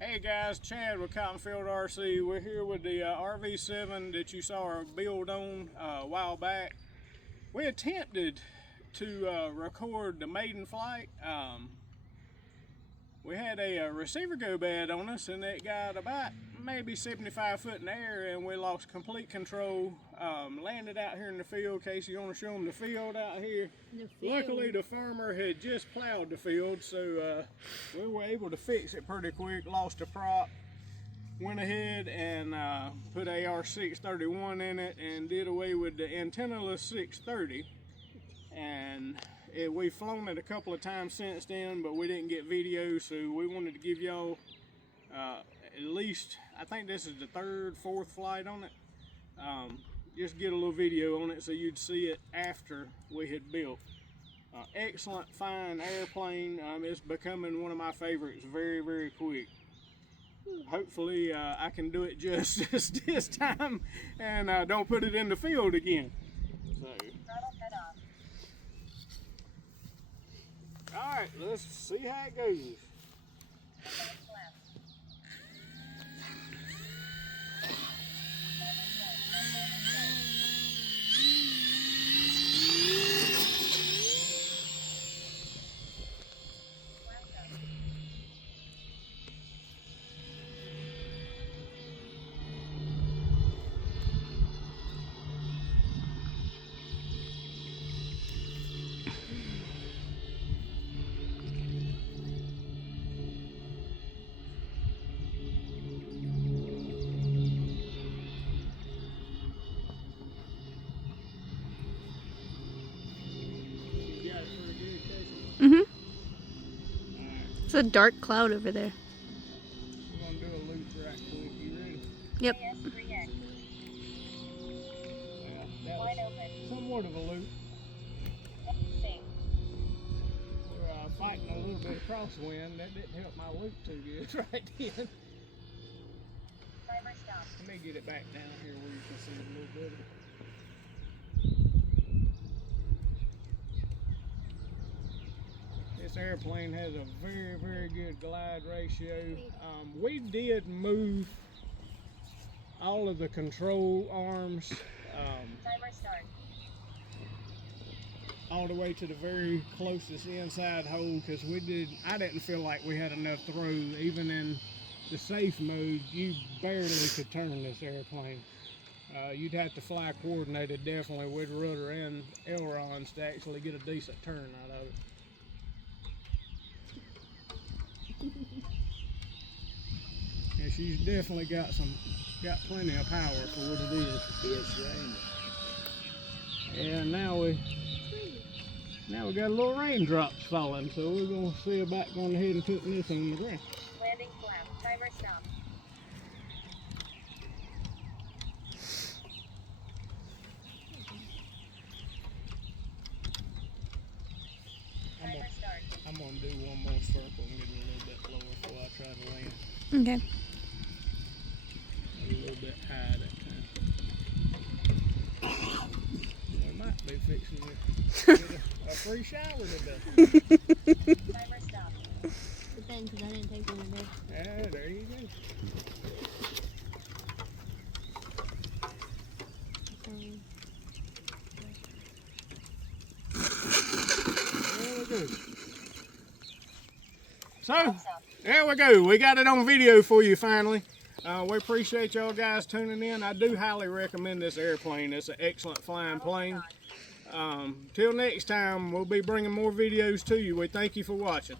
Hey guys, Chad with Cottonfield RC. We're here with the RV-7 that you saw our build on a while back. We attempted to record the maiden flight. We had a receiver go bad on us, and it got about maybe 75 foot in the air, and we lost complete control. Landed out here in the field. Casey, you want to show them the field out here? Luckily, the farmer had just plowed the field, so we were able to fix it pretty quick. Lost a prop, went ahead and put AR631 in it, and did away with the antennaless 630. And we've flown it a couple of times since then, but we didn't get video, so we wanted to give y'all at least, I think this is the third, fourth flight on it. Just get a little video on it so you'd see it after we had built. Excellent, fine airplane. It's becoming one of my favorites very, very quick. Hopefully I can do it just this time and don't put it in the field again. So. Alright, let's see how it goes. It's a dark cloud over there. We're going to do a loop right quick. You ready? Yep. Yeah, that was somewhat of a loop. We're fighting a little bit of crosswind. That didn't help my loop too good right then. Let me get it back down here where you can see it a little better. This airplane has a very, very good glide ratio. We did move all of the control arms all the way to the very closest inside hole, because I didn't feel like we had enough throw. Even in the safe mode, you barely could turn this airplane. You'd have to fly coordinated definitely with rudder and ailerons to actually get a decent turn out of it. Yeah, she's definitely got plenty of power for what it is. It's raining. And now we got a little raindrops falling, so we're gonna see about going ahead and putting this on the ground. Landing flap. Timer stop. Timer start. I'm gonna do one more circle and get it a little bit lower before I try to land. Okay. A little bit high that time. We might be fixing to get a free shower today. Timer stop. Good thing, because I didn't take one today. Yeah, there you go. There we go. So, there we go. We got it on video for you finally. We appreciate y'all guys tuning in. I do highly recommend this airplane. It's an excellent flying plane. Till next time, we'll be bringing more videos to you. We thank you for watching.